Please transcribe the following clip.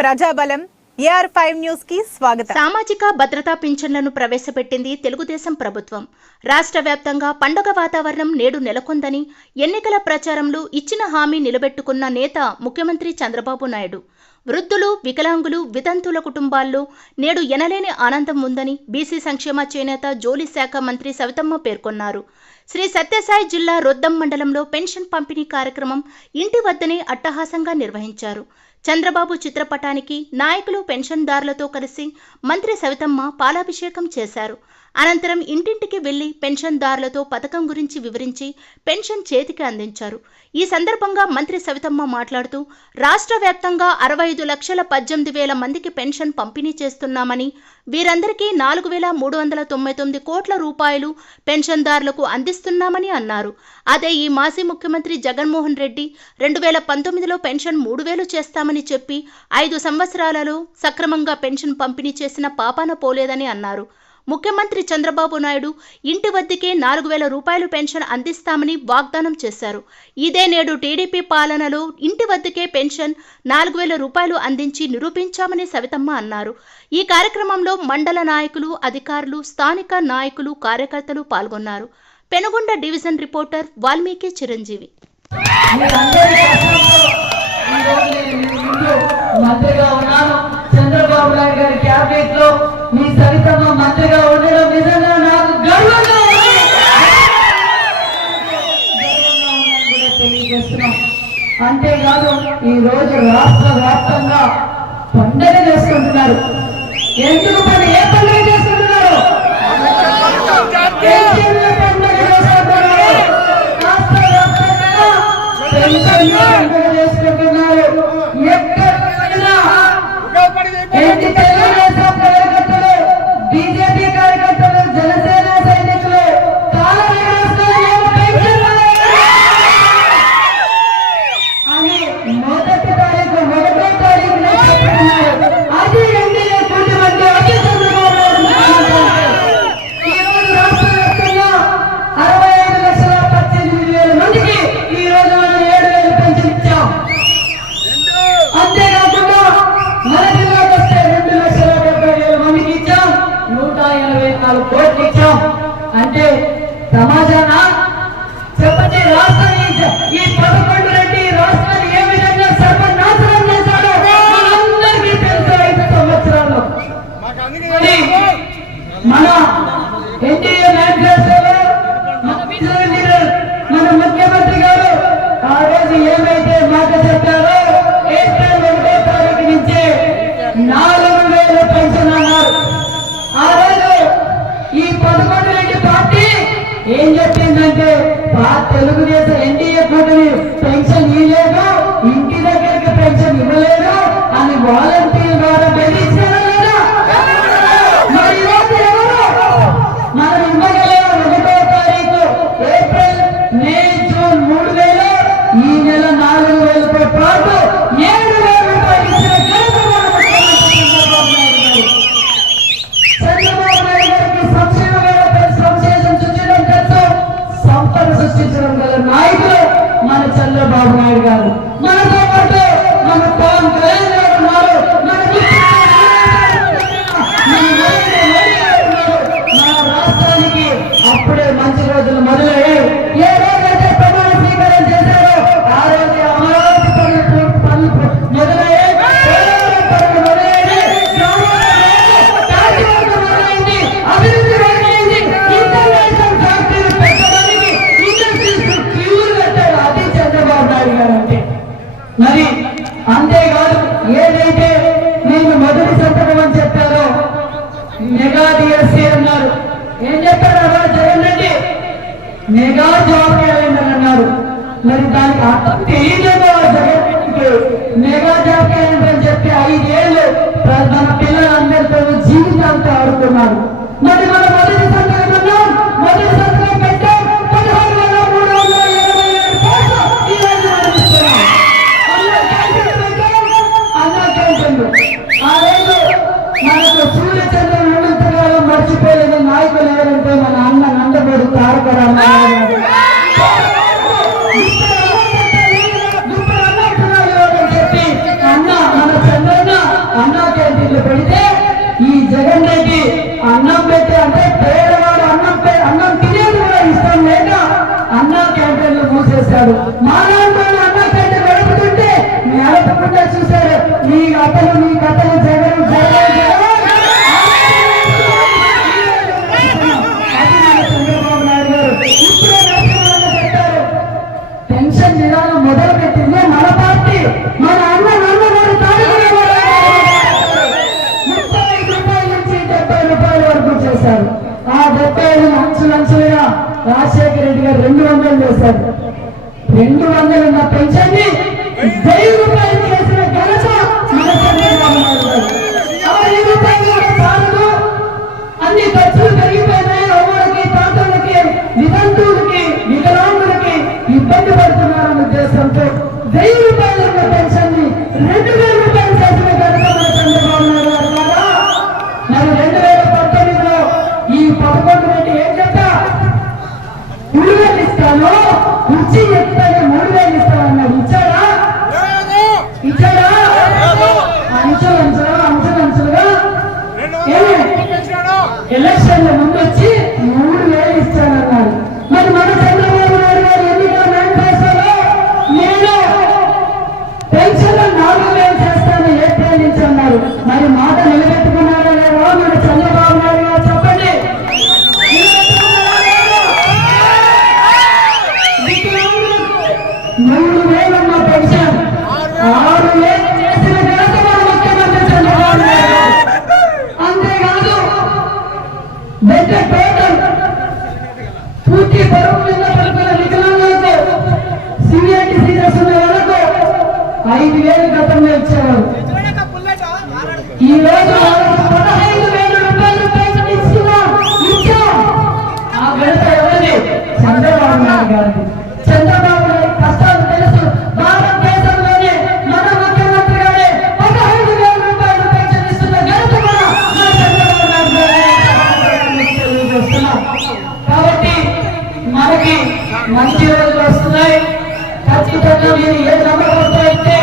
ప్రజాబలం AR five న్యూస్కి స్వాగతం. సామాజిక భద్రతా పింఛన్లను ప్రవేశపెట్టింది తెలుగుదేశం ప్రభుత్వం. రాష్ట్ర వ్యాప్తంగా పండుగ వాతావరణం నేడు నెలకొందని ఎన్నికల ప్రచారంలో ఇచ్చిన హామీ నిలబెట్టుకున్న నేత ముఖ్యమంత్రి చంద్రబాబు నాయుడు. వృద్ధులు వికలాంగులు వితంతుల కుటుంబాల్లో నేడు ఎనలేని ఆనందం ఉందని బీసీ సంక్షేమ చేనేత జోలి శాఖ మంత్రి సవితమ్మ పేర్కొన్నారు. శ్రీ సత్యసాయి జిల్లా రొద్దం మండలంలో పెన్షన్ పంపిణీ కార్యక్రమం ఇంటి వద్దనే అట్టహాసంగా నిర్వహించారు. చంద్రబాబు చిత్రపటానికి నాయకులు పెన్షన్దారులతో కలిసి మంత్రి సవితమ్మ పాలాభిషేకం చేశారు. అనంతరం ఇంటింటికి వెళ్ళి పెన్షన్దారులతో పథకం గురించి వివరించి పెన్షన్ చేతికి అందించారు. ఈ సందర్భంగా మంత్రి సవితమ్మ మాట్లాడుతూ రాష్ట్ర వ్యాప్తంగా అరవై ఐదు లక్షల పద్దెనిమిది వేల మందికి పెన్షన్ పంపిణీ చేస్తున్నామని వీరందరికీ నాలుగు వేల మూడు వందల తొంభై తొమ్మిది కోట్ల రూపాయలు పెన్షన్దారులకు అందిస్తున్నామని అన్నారు. అదే ఈ మాజీ ముఖ్యమంత్రి జగన్మోహన్ రెడ్డి రెండు వేల పంతొమ్మిదిలో పెన్షన్ మూడు వేలు చేస్తామని చెప్పి ఐదు సంవత్సరాలలో సక్రమంగా పెన్షన్ పంపిణీ చేసిన పాపాన పోలేదని అన్నారు. ముఖ్యమంత్రి చంద్రబాబు నాయుడు ఇంటి వద్దకే నాలుగు వేల రూపాయలు పెన్షన్ అందిస్తామని వాగ్దానం చేశారు. ఇదే నేడు టీడీపీ పాలనలో ఇంటి వద్దకే పెన్షన్ నాలుగు వేల రూపాయలు అందించి నిరూపించామని సవితమ్మ అన్నారు. ఈ కార్యక్రమంలో మండల నాయకులు అధికారులు స్థానిక నాయకులు కార్యకర్తలు పాల్గొన్నారు. Penugonda division reporter Valmiki Chiranjeevi. Chandrababu Naidu garu క్యాబినెట్లో చేస్తున్నాం. అంతేకాదు ఈ రోజు రాష్ట్ర వ్యాప్తంగా పండుగ చేసుకుంటున్నారు. ఎందుకు పని? ఏ పండుగ చేసుకుంటున్నారు? పండుగ చేసుకుంటున్నారు. రాష్ట్ర వ్యాప్తంగా ఈ- పదకొండు రెడ్డి రాష్ట్రాన్ని ఏ విధంగా సర్వనాశనం చేశాడో మనందరికీ తెలుసు ఐదు సంవత్సరాల్లో. మరి మన ఎన్డీఏ మేనిఫెస్టోలో మన విజయ్ లీడర్ మన ముఖ్యమంత్రి గారు. ఆ రోజు ఏమైతే మాట చెప్పారో ఏప్రిల్ ఒకటో తారీఖు నుంచే నాలుగు వేల పెన్షన్ అన్నారు. ఆ రోజు ఈ పదకొండు రెడ్డి పార్టీ ఏం చెప్పిందంటే తెలుగుదేశం ఎన్డీఏ నాయకులు మన చంద్రబాబు నాయుడు గారు. మరి అంతేకాదు ఏదైతే నేను మొదటి సంతకం అని చెప్పారో మెగా డిఎస్సీ అన్నారు. ఏం చెప్పారు అలా జగన్ రెడ్డి? మెగా జాబ్ అన్నారు. మరి దానికి అర్థం చూశాడు. మాలాంటి అన్నకంటే గడుపుతుంటే నేలపకుండా చూశారు. మీ కథలు మీ కథలు జగన్ జగన్ చంద్రబాబు నాయుడు గారు పెన్షన్ మొదలు పెట్టింది మన పార్టీ మన అన్న నాన్నగారు తాడుకునే ముప్పై ఐదు రూపాయల నుంచి డెబ్బై రూపాయల వరకు చేశారు ఆ డెబ్బై ఐదు అంచులు రాజశేఖర రెడ్డి గారు రెండు వందలు చేశారు. రెండు వందల ఉన్న పెన్షన్ వెయ్యి రూపాయలు చేసిన ఘనత మన చంద్రబాబు నాయుడు రూపాయలు కూడా అన్ని ఖర్చులు పెరిగిపోయినాయి. అవ్వలకి తాతలకి నిఘంతువులకి వికలాంగులకి ఇబ్బంది పడుతున్నారన్న ఉద్దేశంతో వెయ్యి రూపాయలు ఉన్న పెన్షన్ రెండు వేల రూపాయలు చేసిన ఘనత మన చంద్రబాబు నాయుడు గారు కాదా మరి రెండు వేల పంతొమ్మిదిలో ఈ పదకొండు రెడ్డి ఏం చెప్తా మూడు వేలు ఇస్తాను dia చంద్రబాబు చంద్రబాబు నాయుడు కష్టాలు తెలుసు. భారతదేశంలోనే మన ముఖ్యమంత్రి గారే పదహైదు వేల రూపాయలు పెన్షన్ ఇస్తున్న ఘనత కాబట్టి మనకి మంచి రోజులు వస్తున్నాయి. ఖచ్చితంగా మీరు ఏ నమ్మకంతో అయితే